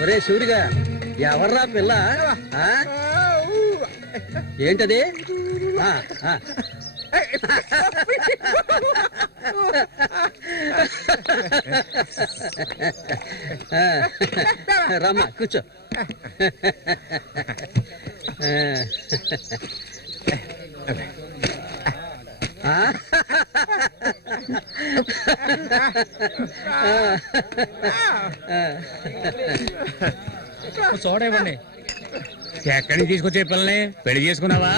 ఒరే సూరిగా, ఎవర్రా పిల్ల? ఏంటది? రమ్మా కూర్చో. చూడండి, ఎక్కడికి తీసుకొచ్చే పిల్లని పెళ్లి చేసుకున్నావా?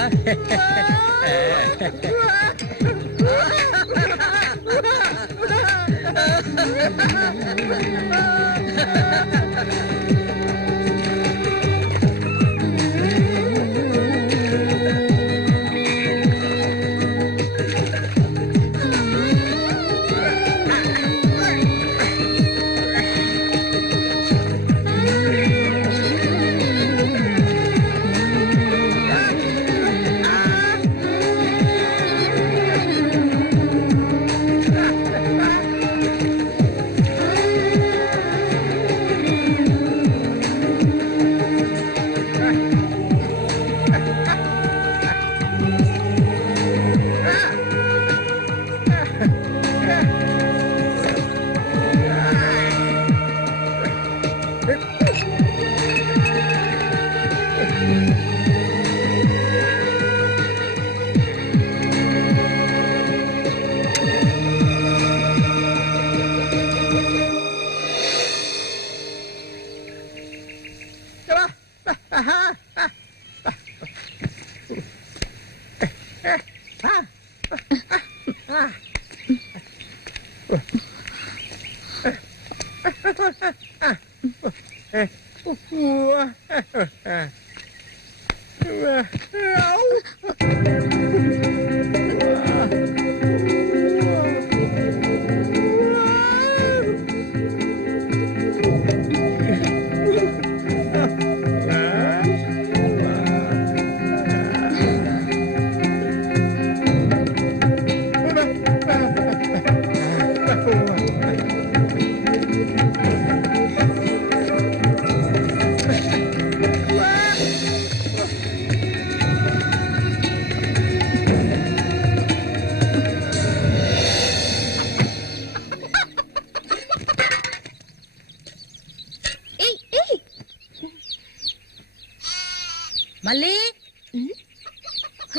మళ్ళీ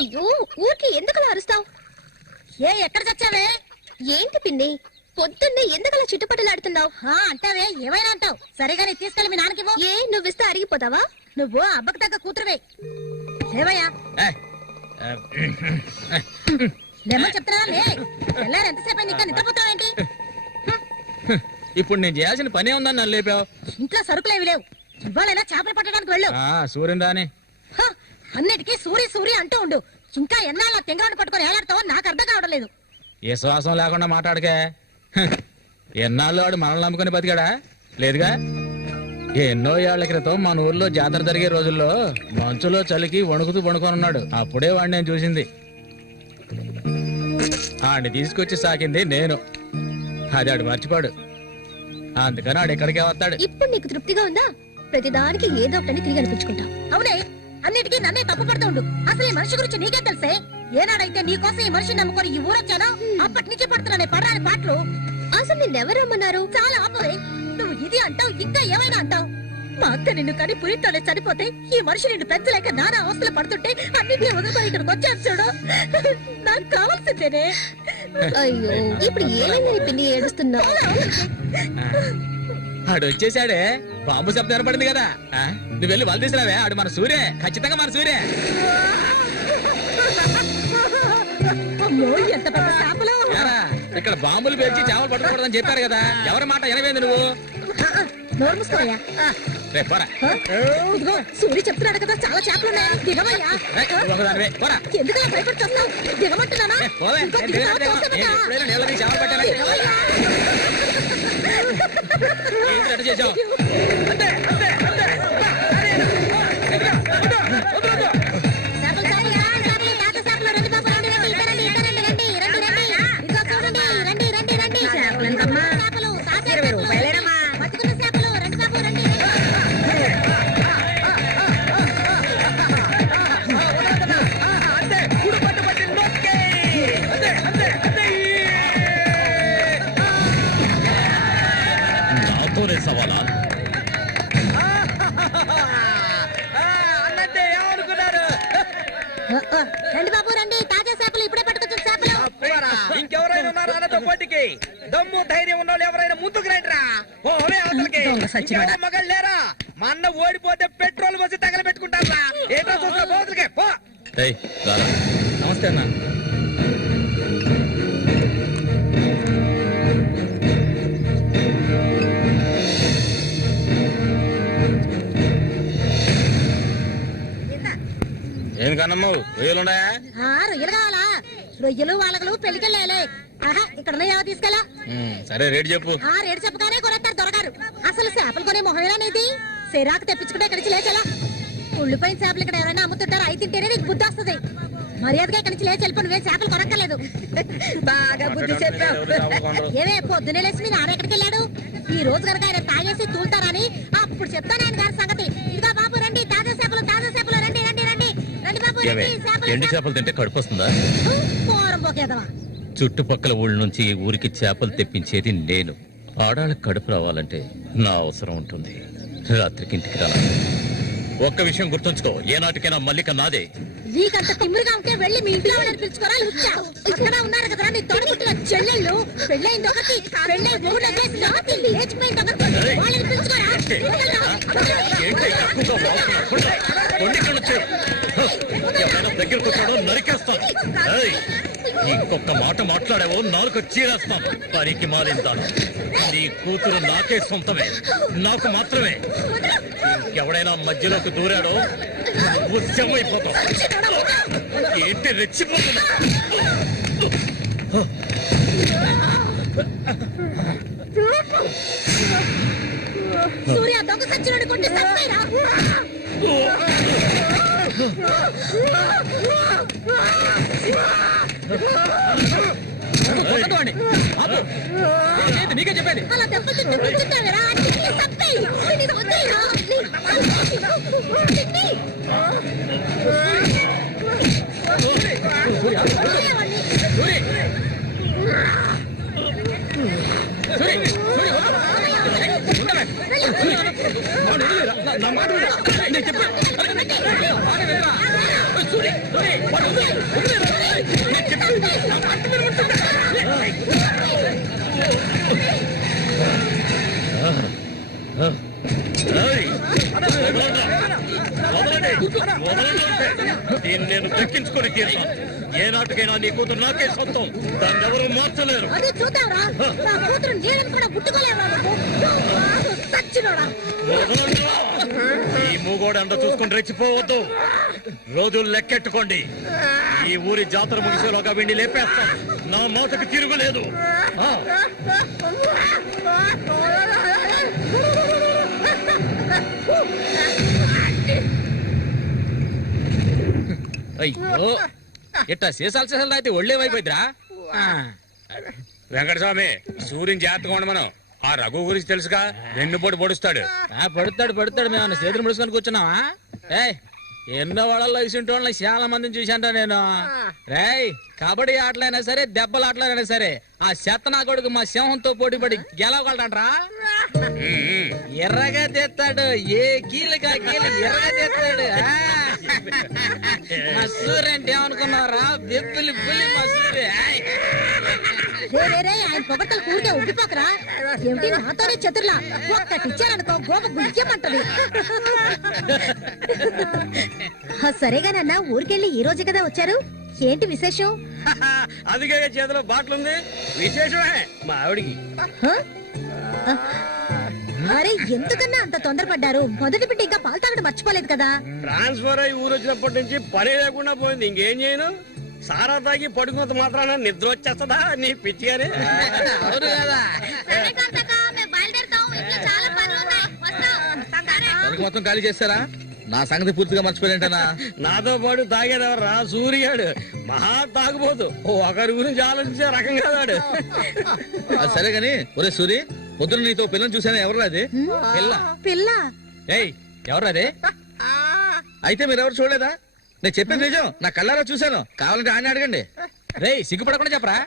అయ్యో, ఊరికి ఎందుకలా అరుస్తావు? ఎక్కడ చచ్చావే? ఏంటి పిన్ని, పొద్దున్నే ఎందుకలా చుట్టుపట్టలాడుతున్నావు? అంటావే, ఏమైనా అంటావు. సరిగానే తీసుకెళ్ళి మీ నాన్నకివ్వు. ఏ, నువ్విస్తే అరిగిపోతావా? నువ్వు అబ్బకు తగ్గ కూతురువే. లేవయ్యా, లేమని చెప్తున్నా. ఎల్లారు ఎంతసేపు ఇంకా నిద్రపోతావేంటి? ఇప్పుడు నేను చేయాల్సిన పనే ఉందని నన్ను లేపావు. ఇంట్లో సరుకులేవి లేవు. ఇవాళైనా చేపలు పట్టడానికి వెళ్ళు. సూర్యుని రాని అన్నిటికీ సూరి సూరి అంటూ ఉండు. ఇంకా ఎన్నాళ్ళ తెంగరాన్ని పట్టుకొని ఏలాడతావో నాకు అర్థం కావడం లేదు. ఏ శ్వాసం లేకుండా మాట్లాడకే. ఎన్నాళ్ళు వాడు మనల్ని నమ్ముకుని బతికాడా? లేదుగా. ఎన్నో ఏళ్ల క్రితం మన ఊర్లో జాతర జరిగే రోజుల్లో మంచులో చలికి వణుకుతూ వణుకొని ఉన్నాడు. అప్పుడే వాడిని నేను చూసింది. ఆడిని తీసుకొచ్చి సాకింది నేను. అది ఆడు మర్చిపోడు. అందుకని ఆడు ఎక్కడికే వస్తాడు. ఇప్పుడు నీకు తృప్తిగా ఉందా? ప్రతిదానికి ఏదో ఒకటి తిరిగి అనిపించుకుంటావు. అవునే, అన్నిటికీ నన్నే తప్పు పడుతూ ఉండు. అసలు ఈ మనిషి గురించి నీకే తెలిసే. ఏనాడైతే నీకోసం ఈ మనిషిని నమ్ముకొని ఈ ఊరొచ్చానో అప్పటి నుంచి పడుతున్నానే పడరాని పాటలు. అసలు నిన్నెవరు రమ్మన్నారు? చాలా ఆపవే. నువ్వు ఇది అంటావు, ఇంకా ఏమైనా అంటావు. మా అక్క నిన్ను కని పురితోనే చనిపోతే ఈ మనిషి నిన్ను పెంచలేక నానా అవస్థలు పడుతుంటే అన్నింటినీ వదిలిపోయి ఇక్కడికి వచ్చాను చూడు. నాకు కావాల్సిందేనే. అయ్యో, ఇప్పుడు ఏమైంది పిన్ని ఏడుస్తున్నావు? ఆడు వచ్చేసాడే. బాంబు శబ్దం ఏర్పడింది కదా. నువ్వు వెళ్ళి వాళ్ళు తీసుకురావే. ఆడు మన సూర్య, ఖచ్చితంగా మన సూర్య. అమ్మో, ఎంత పెద్ద చేపలు. ఇక్కడ బాంబులు పేల్చి చేపలు పట్టుకోవడం చెప్పారు కదా, ఎవరి మాట వినవేంది నువ్వు? నోరు మూసుకోవయ్యా. రేపు పోరా. ఇదిగో సూర్య చెప్తున్నాడు కదా, చాలా చేపలు ఉన్నాయి, దిగవయ్యా. ఒకదానివే పోరా. ఎందుకు భయపడి వస్తావు? దిగమంటున్నానా? పోవే. ఇంకో దిగుతావా చూస్తానుగా. ఎప్పుడైనా నీళ్ళకి చేపలు పట్టాను. దిగవయ్యా. ఏంటి అట్ట చేసావు? చేపలు చాలయ్యా, చేపలు, తాత చేపలు, రండి బాబు, రండి, రండి, ఇక రండి, ఇక రండి, రండి, రండి, రండి. ఇదిగో చూడండి, రండి, రండి, రండి. చేపలు, తాజా చేపలు, బతుకున్న చేపలు, రండి బాబు, రండి, రండి. నాతోనే సవాలా? అన్నట్టే ఏమనుకున్నారు? రండి బాబు, రండి, తాజా చేపలు, ఇప్పుడే పట్టుకొచ్చిన చేపలు. ఇంకెవరైనా ఉన్నారా అన్నతో పోటీకి? దమ్ము ధైర్యం ఉన్న వాళ్ళు ఎవరైనా ముందుకు రండిరా. పోవే అవతలకి. ఇంకెవరైనా మగాళ్ళు లేరా? మా అన్న ఓడిపోతే పెట్రోల్ పోసి తగలబెట్టుకుంటారా? ఏంటో చూస్తా పోతులకే పో. నమస్తే అన్న. ఏం కన్నమ్మావు, రొయ్యలున్నాయా? రొయ్యలు కావాలా? రొయ్యలు వాళ్ళగలు పెళ్లికెళ్ళాలి. ఆహా, ఇక్కడ ఏవో తీసుకెళ్ళా. సరే రేటు చెప్పు. రేటు చెప్పగానే కొనేస్తారు దొరగారు. అసలు చేపలు కొనే మొహమేనేది? సిరాకు తెప్పించుకుంటే ఇక్కడి నుంచి లేచెలా. ఉళ్ళిపోయిన చేపలు ఇక్కడ ఎవరైనా అమ్ముతుంటారు, అయి తింటేనే నీకు బుద్ధి వస్తుంది. మర్యాదగా ఇక్కడి నుంచి లేచి వెళ్ళిపోయి నువ్వే చేపలు కొనక్కర్లేదు. బాగా బుద్ధి చెప్పావు. ఏమే పొద్దునే లేచి మీ నాన్న ఎక్కడికి వెళ్ళాడు? ఈ రోజు కనుక ఆయన తాగేసి తూలుతారని అప్పుడు చెప్తాను ఆయన గారి సంగతి. ఇదిగా బాబు రండి, తాజా చేపలు, తాజా చేపలు, రండి, రండి, రండి, రండి బాబు, రండి. ఎండి చేపలు తింటే కడుపు వస్తుందా? పోరం పోకేదవా. చుట్టుపక్కల ఊళ్ళ నుంచి ఈ ఊరికి చేపలు తెప్పించేది నేను. ఆడాళ్ళకి కడుపు రావాలంటే నా అవసరం ఉంటుంది. రాత్రికి ఇంటికి రా. ఒక్క విషయం గుర్తుంచుకో, ఏనాటికైనా మల్లిక నాదే. నీకంత తిమ్మిరిగా ఉంటే వెళ్ళి మీ ఇంట్లో వాళ్ళని పిలుచుకోరా. లుచ్చా అక్కడ ఉన్నారు కదా నీ తోడుపుట్టిన చెల్లెళ్ళు. పెళ్ళైంది ఒకటి, పెళ్ళై మూడు నాటి లేచిపోయింది ఒకటి. వాళ్ళని పిలుచుకోరా. దగ్గరకు వచ్చాడో నరికేస్తాను. ఇంకొక మాట మాట్లాడావో నాలుగు చీరేస్తాను. పనికి మారింతాను. నీ కూతురు నాకే సొంతమే, నాకు మాత్రమే. ఎవడైనా మధ్యలోకి దూరాడో ఉద్యమైపోతావు. ఏంటి రెచ్చిపోతున్నా? సూర్య దొంగ సచ్చినోడి కొట్టి చంపేరా. నీకే చెప్పేది. అలా దెబ్బతింటే కూర్చుంటావేరా. చంపేయి. దీన్ని నేను దక్కించుకొని తీరుతాను. ఏనాటికైనా నీ కూతురు నాకే సొంతం. దాన్ని ఎవరు మార్చలేరు. అదే చూద్దాంరా. నా కూతురు నేను కూడా ముట్టుకోలేవా? ఈ మూగోడు అండ చూసుకుని రెచ్చిపోవద్దు. రోజులు లెక్కెట్టుకోండి. ఈ ఊరి జాతర ముగిసేలోగా వీడిని లేపేస్తాం. నా మాటకు తిరుగులేదు. అయ్యో, ఇట్టా సీసాలు అయితే ఒళ్ళేమైపోయిద్దిరా. వెంకటస్వామి, సూర్యుని జాగ్రత్తగా ఉండమను. ఆ రఘు గురించి తెలుసుగా, వెన్నుపోటు పొడుస్తాడు. పడుతాడు. మేము చేతులు ముడుచుకొని కూర్చున్నావా? ఎన్నో వాళ్ళల్లో ఇసుంటి వాళ్ళని చాలా మందిని చూశాంటా నేను. రేయ్, కబడ్డీ ఆటలైనా సరే, దెబ్బల ఆటలైనా సరే, ఆ శతనా కొడుకు మా సింహంతో పోటీపడి గెలవగలడంట్రా. ఎర్రగా తెస్తాడు. ఏ కీలుగా కీలు ఎర్రగా తెస్తాడు. మా సూర్య అంటే ఏమనుకున్నారా? బెబ్బులి పులి మా సూర్య. ఆయన పొగట్టలు కూరికే ఉబ్బిపోకరా. ఏమిటి నాతోనే చతుర్లా? ఒక్కటిచ్చారనుకో గోప గుయ్యమంటది. సరేగానన్నా, ఊరికెళ్ళి ఈ రోజు కదా వచ్చారు. ఏంటి విశేషం? అదిగే చేతిలో బాటిల్ ఉంది, విశేషమే మా ఆవిడికి. హ? అరే ఎందుకన్నా అంత తొందరపడ్డారు? మొదటి బిడ్డ ఇంకా పాలు తాగడం మర్చిపోలేదు కదా. ట్రాన్స్ఫర్ అయ్యి ఊరు వచ్చినప్పటి నుంచి పని లేకుండా పోయింది. ఇంకేం చేయను, సారా తాగి పడుకున్నంత మాత్రాన నిద్ర వచ్చేస్తుందా నీ పిచ్చిగానే? అవును కదా. మొత్తం ఖాళీ చేస్తారా? నా సంగతి పూర్తిగా మర్చిపోయింటనా? నాతో పాటు తాగేదెవర్రా? సూర్యాడు మహా తాగుపోతు, ఒకరి గురించి ఆలోచించే రకం కాదాడు. అది సరే గాని, ఒరే సూరి, పొద్దున నీతో పిల్లని చూసాను. ఎవరు అది? పిల్ల. పిల్ల? ఏయ్, ఎవరు అది? అయితే మీరు ఎవరు చూడలేదా? నేను చెప్పేది నిజం, నా కళ్ళారా చూశాను. కావాలంటే ఆయన అడగండి. రేయ్, సిగ్గుపడకుండా చెప్పరా?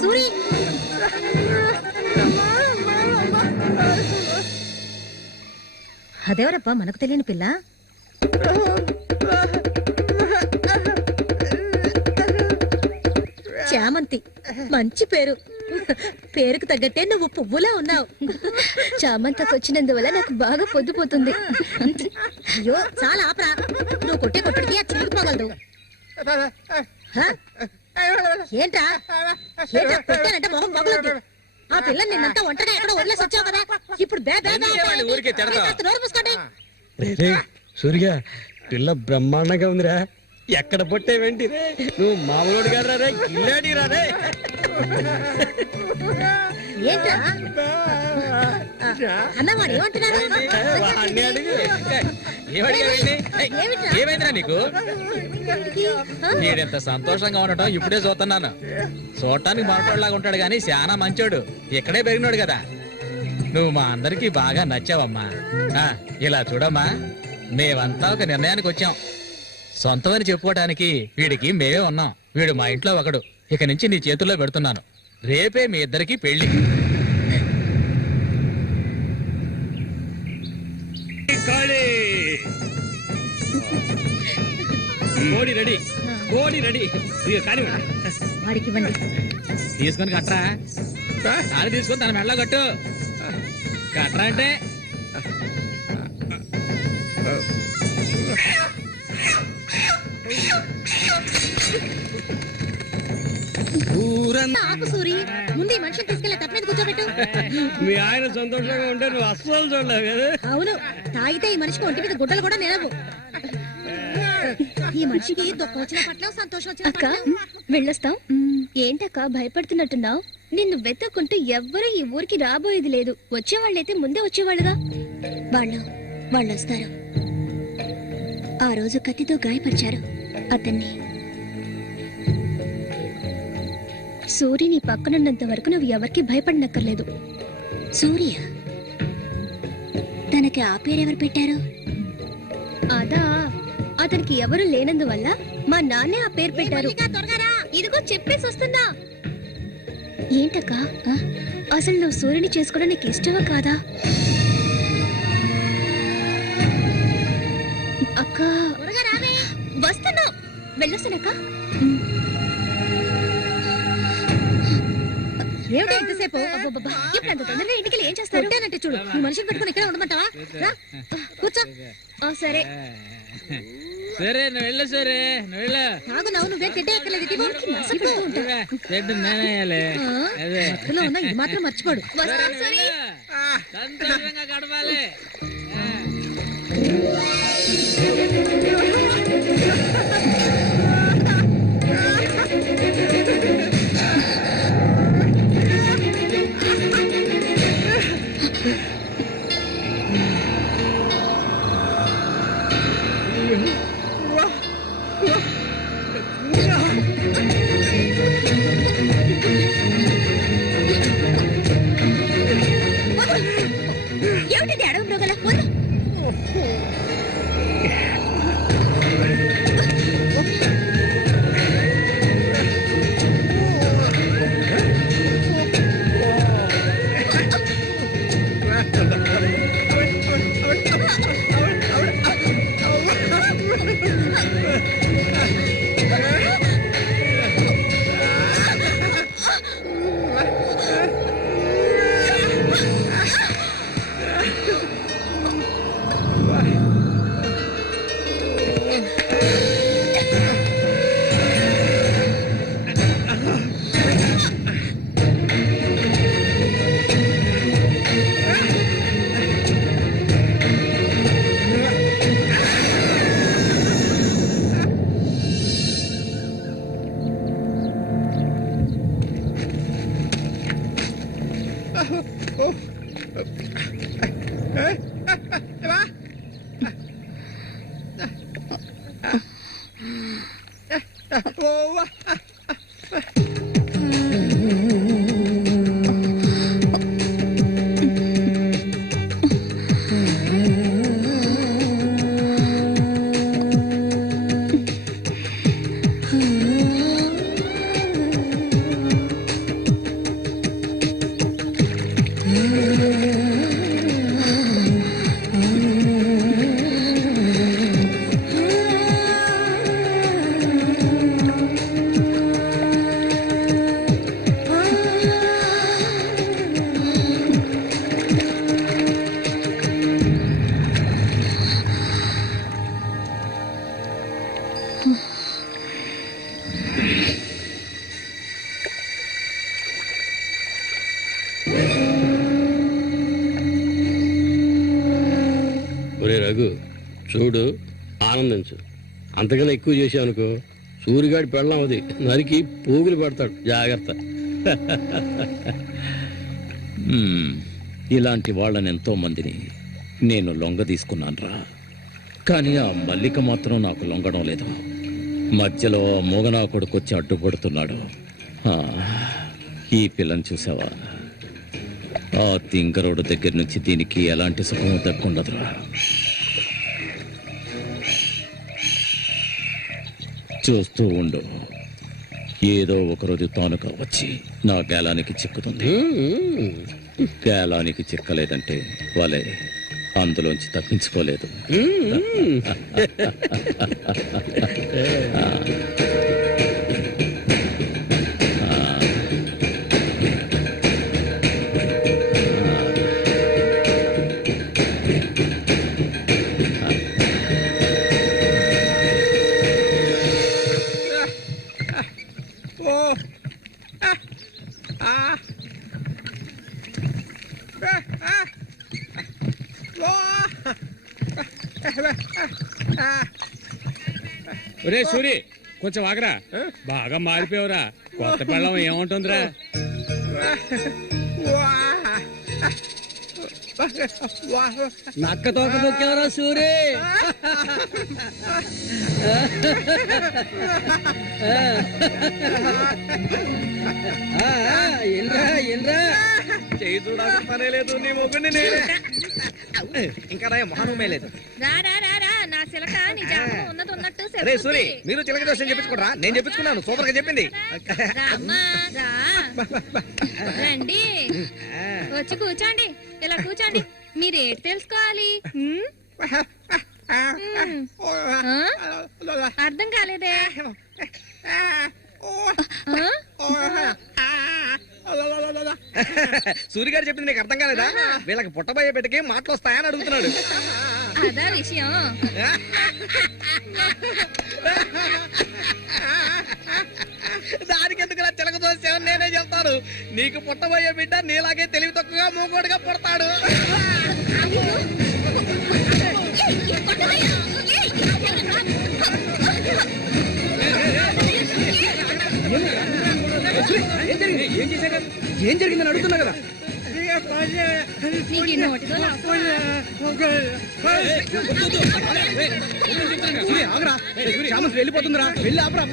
సూరి, అదేవరబ్బా మనకు తెలియని పిల్ల? చామంతి, మంచి పేరు. పేరుకు తగ్గట్టే నువ్వు పువ్వులా ఉన్నావు. చామంతకు వచ్చినందువల్ల నాకు బాగా పొద్దుపోతుంది. అయ్యో చాలా ఆపరా, నువ్వు కొట్టే కొట్టుడికి అది చిరిగిపోగలదు. హ? ఏంట్రా ఏంట్రా కొట్టానంటే మొహం మొగలదు. ఆ పిల్లని నిన్నంతా ఒంటరిగా ఎక్కడో వదిలేసి వచ్చావు కదా, ఇప్పుడు బే బే బే ఎందుకే ఊరికే తిడతావ్? కాస్త నోరు మూసుకోండి. సూర్య, పిల్ల బ్రహ్మాండంగా ఉందిరా. ఎక్కడ పొట్టేవేంటి రే? నువ్వు మామూలుడు గారా రే, గిల్లాడి రా రే. ఏంట్రా అన్నవాడు ఏమంటున్నాడు? వాడిని అడుగు. ఏమైందిరా నీకు? ఆ? వీడెంత సంతోషంగా ఉండటం ఇప్పుడే చూస్తున్నాను. చూడటానికి మాట్లాడలాగా ఉంటాడు గాని చాలా మంచోడు. ఇక్కడే పెరిగినాడు కదా. నువ్వు మా అందరికి బాగా నచ్చావమ్మా. ఇలా చూడమ్మా, మేమంతా ఒక నిర్ణయానికి వచ్చాం. సొంతమని చెప్పుకోవటానికి వీడికి మేమే ఉన్నాం. వీడు మా ఇంట్లో ఒకడు. ఇక నుంచి నీ చేతుల్లో పెడుతున్నాను. రేపే మీ ఇద్దరికి పెళ్లి. కోడి రెడీ, కోడి రెడీ. కానీ వాడికి ఇవ్వండి. తీసుకొని కట్టరా. అది తీసుకొని తన మెళ్ళ కట్టు. కట్టరా అంటే ఆపు సూరి, ముందు ఈ మనిషిని తీసుకెళ్ళి తప్ప మీద కూర్చోబెట్టు. మీ ఆయన సంతోషంగా ఉంటే నువ్వు అస్సలు చూడలేవు కదా. అవును, తాగితే ఈ మనిషికి ఒంటి మీద గుడ్డలు కూడా నిలవు. ఈ మనిషికి దుఃఖం వచ్చిన పట్ల సంతోషం వచ్చిన అక్క పట్ల. వెళ్ళొస్తాం. ఏంటక్క భయపడుతున్నట్టున్నావు? నిన్ను వెతుక్కుంటూ ఎవ్వరూ ఈ ఊరికి రాబోయేది లేదు. వచ్చేవాళ్ళైతే ముందే వచ్చేవాళ్ళుగా. వాళ్ళు వస్తారు. ఆ రోజు కత్తితో గాయపరిచారు అతన్ని. సూర్య నీ పక్కనున్నంత వరకు నువ్వు ఎవరికి భయపడనక్కర్లేదు. సూర్య, తనకి ఆ పేరెవరు పెట్టారు? అదా, అతనికి ఎవరు లేనందువల్ల మా నాన్నే ఆ పేరు పెట్టారు. ఇదిగో చెప్పేసి వస్తున్నా. ఏంటక్క, అసలు నువ్వు సూర్యుని చేసుకోవడం నీకు ఇష్టమా కాదా? అక్క వస్తున్నా, వెళ్ళొస్తానక్క. ఏమిటి ఇంతసేపు? ఇప్పుడు అంత తొందరగా ఇంటికి ఏం చేస్తారు? కొట్టానంటే చూడు, ఈ మనిషిని పెట్టుకుని ఇక్కడ ఉండమంటావా? రా, కూర్చో. సరే సరే, నువ్వు వెళ్ళు. సరే, నువ్వు వెళ్ళు. నాగు నవ్వు నువ్వే తిట్టే ఎక్కలేదు. ఇదిగో, చెడ్డు నేనేయాలి. అదే మత్తులో ఉన్న ఇది మాత్రం మర్చిపోడు. వస్తాను సూరి. సంతోషంగా గడపాలి. ఏమిటి అడవి మృగల? వద్దు. ఒరే రఘు చూడు, ఆనందించు. అంతకన్నా ఎక్కువ చేసావు అనుకో సూరిగాడి పెళ్ళం అది నరికి పోగులు పెడతాడు. జాగ్రత్త. ఇలాంటి వాళ్ళని ఎంతో మందిని నేను లొంగ తీసుకున్నానురా. కానీ ఆ మల్లిక మాత్రం నాకు లొంగడం లేదు. మధ్యలో ఆ మూగనా కొడుకొచ్చి అడ్డుపడుతున్నాడు. ఈ పిల్లని చూసావా? ఆ తింకరోడు దగ్గర నుంచి దీనికి ఎలాంటి సుఖం దక్కుండదురా. చూస్తూ ఉండు, ఏదో ఒకరోజు తానుగా వచ్చి నా గేలానికి చిక్కుతుంది. గేలానికి చిక్కలేదంటే వాళ్ళే అందులోంచి తప్పించుకోలేదు. ఒరే సూరి, కొంచెం ఆగరా. బాగా మారిపోయావురా. కొత్త పెళ్ళం ఏముంటుందిరా? నక్క తోక దొక్కారా సూరి? చేయి చూడాల్సిన పనే లేదు, నీ మొగ్గుని నేనే. ఇంకా నా మొహనమే లేదు. రే సూరి, మీరు చిలక దోషం చెప్పించుకోరా? నేను చెప్పించుకున్నాను, సూపర్ గా చెప్పింది. రండి, వచ్చి కూర్చోండి. ఇలా కూర్చోండి. మీరు ఏంటి తెలుసుకోవాలి? అర్థం కాలేదే? సూర్యగారు చెప్పింది నీకు అర్థం కాలేదా? వీళ్ళకి పుట్టబోయే బిడ్డకి మాటలు వస్తాయని అడుగుతున్నాడు. అదా విషయం. దానికి ఎందుకు చిలక దోషం నేనే చెప్తాను. నీకు పుట్టబోయే బిడ్డ నీలాగే తెలివి తక్కువగా మూగోడుగా పుడతాడు. ఏం జరిగిందని అడుగుతున్నా కదా. నీకు నోటితో వెళ్ళిపోతుందిరా, వెళ్ళి ఆపరా.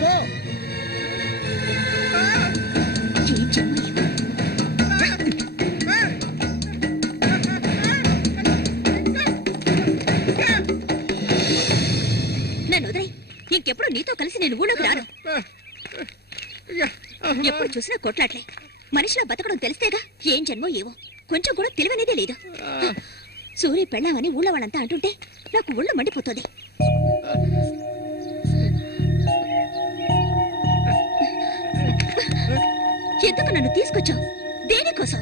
నన్ను వదిలే. ఇంకెప్పుడు నీతో కలిసి నేను ఊళ్ళోకి రాను. ఎప్పుడు చూసినా కొట్లాట్లే. మనిషిలో బతకడం తెలిస్తేగా. ఏం జన్మో ఏవో, కొంచెం కూడా తెలివనేదే లేదు. సూర్య పెళ్ళామని ఊళ్ళో వాళ్ళంతా అంటుంటే నాకు ఒళ్ళు మండిపోతుంది. ఎందుకు నన్ను తీసుకొచ్చావు? దేనికోసం?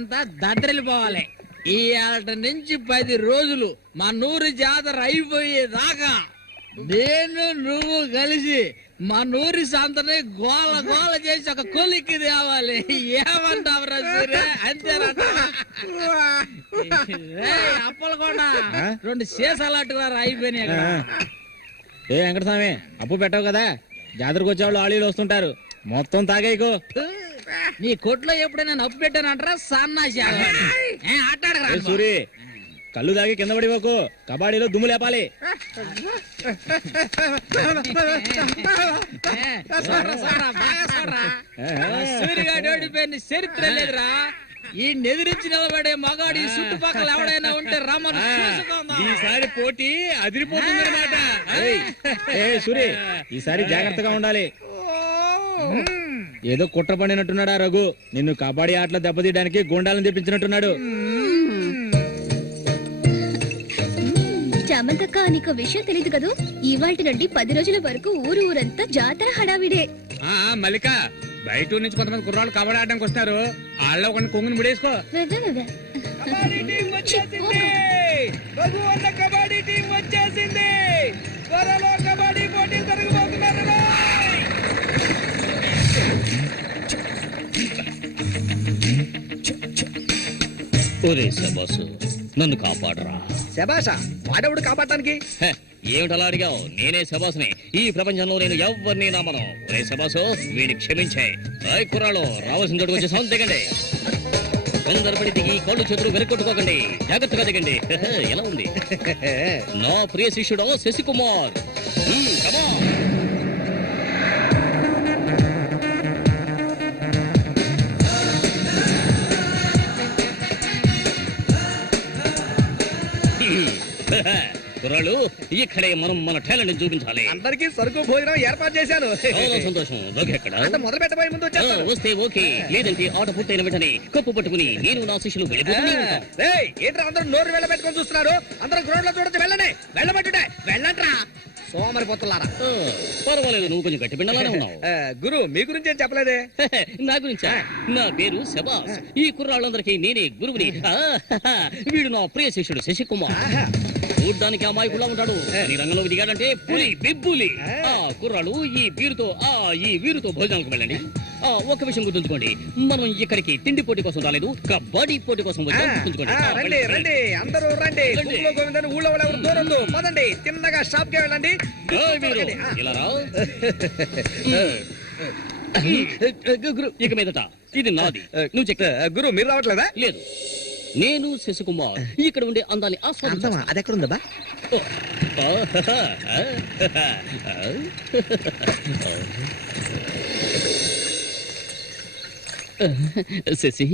అంతా దద్దరిల్లిపోవాలి. ఈ ఆట నుంచి 10 రోజులు మా నూరు జాతర అయిపోయేదాకా నేను నువ్వు కలిసి మా నూరి సంతని గోల గోల చేసి ఒక కొలిక్కి తేవాలి. ఏమంటావురా సూర్య? అంతేనంటావా? అప్పలు కూడా 2 సీసాలట్టుగా అయిపోయినాయి కదా. ఏ వెంకటస్వామి, అప్పు పెట్టావు కదా, జాతరకు వచ్చేవాళ్ళు ఆళీలు వస్తుంటారు, మొత్తం తాగేయకు. నీ కొట్లో ఎప్పుడైనా నప్పు పెట్టానంటారా? సన్నాసి ఆటాడరా సూరి, కళ్ళు తాగి కింద పడిపోకు, కబాడీలో దుమ్ము లేపాలి. సూర్యగాడు ఓడిపోయిన చరిత్ర లేదురా. ఈ నెదిరించి నిలబడే మగాడు ఈ చుట్టుపక్కల ఎవడైనా ఉంటే రమ్మను. ఈసారి పోటీ అదిరిపోతుంది అనమాట. సూరి, ఈసారి జాగ్రత్తగా ఉండాలి. ఏదో కుట్ర పడినట్టున్నాడా రఘు? నిన్ను కబడ్డీ ఆటలో దెబ్బతీయడానికి గుండాలను తెప్పించినట్టున్నాడు. చామంతక్క, నీకు విషయం తెలీదు కదూ, ఇవాల్టి నుండి 10 రోజుల వరకు ఊరంతా జాతర హడావిడే. మల్లిక, బయట ఊరు నుంచి కొంతమంది కుర్రాళ్ళు కబడ్డీ ఆడడానికి వస్తారు. వాళ్ళ ఒక కొంగుని ముడేసుకో. కబడ్డీ టీం వచ్చేసింది. త్వరలో కబడ్డీ పోటీ జరగబోతున్నారు. ఒరే శబాసు, నన్ను కాపాడరా. శబాషా, వాడెవడు కాపాడటానికి? ఏమిటలా అడిగావు? నేనే శబాసుని. ఈ ప్రపంచంలో నేను ఎవరిని నమ్మను. ఒరే శబాసు, వీడిని క్షమించే. కుర్రాళ్ళు రావాల్సిన చోటుకు వచ్చి సౌండ్ దిగండి. అందరపడి దిగి కళ్ళు చేతులు వెనకొట్టుకోకండి. జాగ్రత్తగా దిగండి. ఎలా ఉంది నా ప్రియ శిష్యుడు శశికుమార్? కుర్రాళ్ళు, ఇక్కడే మనం మన టాలెంట్ చూపించాలి. అందరికీ సరుకు భోజనం ఏర్పాటు చేశాను. చాలా సంతోషం. ఎక్కడ మొదలు పెట్టబోయే ముందు వస్తే ఓకే, లేదంటే ఆట పూర్తయిన వెంటనే కప్పు పట్టుకుని నేను నా శిష్యులు వెళ్ళిపోతూనే ఉంటాం. ఏంట్రా అందరూ నోరు వెళ్ళబెట్టుకొని చూస్తున్నారు? అందరూ గ్రౌండ్ లో చూడొచ్చు. వెళ్ళండి, వెళ్ళబెట్టుడే, వెళ్ళంట్రా సోమరిపోతున్నారా. పర్వాలేదు, నువ్వు కొంచెం గట్టి పిండలానే ఉన్నావు. గురు, మీ గురించి ఏం చెప్పలేదే? నా గురించా? నా పేరు శబాస్. ఈ కుర్రాళ్ళందరికీ నేనే గురువుని. వీడు నా ప్రియ శిష్యుడు శశికుమార్. చూడ్డానికి అమాయకులా ఉంటాడు, ఈ రంగంలోకి దిగాడంటే పులి బిబ్బులి. కుర్రాళ్ళు, ఈ వీరుతో భోజనానికి వెళ్ళండి. ఒక విషయం గుర్తుంచుకోండి, మనం ఇక్కడికి తిండి పోటీ కోసం రాలేదు, కబడ్డీ పోటీ కోసం రండి రండి, అందరూ రండి. ఊళ్ళో ఎవరు దూరం పదండి, తిన్నగా షాప్ కి వెళ్ళండి. ఇలా రా. ఇక మీదట ఇది నాది. నువ్వు చెక్. గురు, మీరు రావట్లేదా? లేదు, నేను శశికుమార్ ఇక్కడ ఉండే అందాన్ని ఆస్వాదించా. అది ఎక్కడ ఉందా? శశి,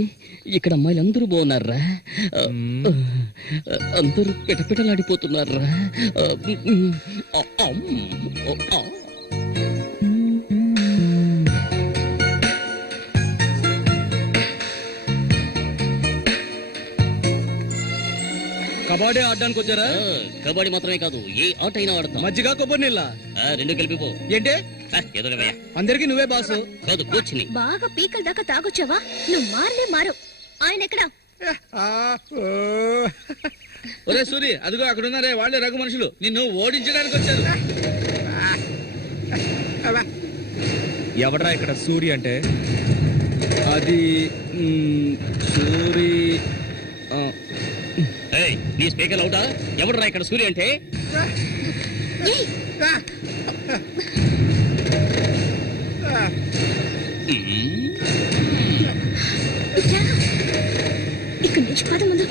ఇక్కడ అమ్మాయిలు అందరూ బాగున్నారా? అందరూ పిటపిటలాడిపోతున్నారా? కబడ్డీ ఆడడానికి వచ్చారా? కబడ్డీ మాత్రమే కాదు, ఏ ఆట అయినా ఆడతాం. మజ్జిగ కొబ్బరి నీళ్ళ 2 కలిపిపో. ఏంటి? ఎదురవయ్యా, అందరికి నువ్వే బాసు. కాదు, కోచ్ని. బాగా పీకల దాకా తాగొచ్చావా? నువ్వు మారు. ఆయన ఎక్కడా? ఒరే సూరి, అదిగో అక్కడ ఉన్నారే, వాళ్ళే రఘు మనుషులు, నిన్ను ఓడించడానికి వచ్చారు. ఎవడ్రా ఇక్కడ సూరి అంటే? అది సూరి. నీ స్పీకర్ అవుటా? ఎవడరా ఇక్కడ సూర్య అంటే? ఇక్కడ నుంచి పద ముందు.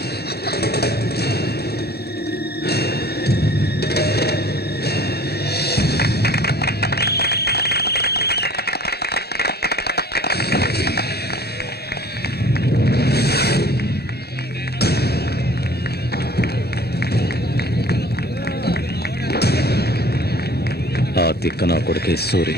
ఆ తిక్క నా కొడుకే సూరి.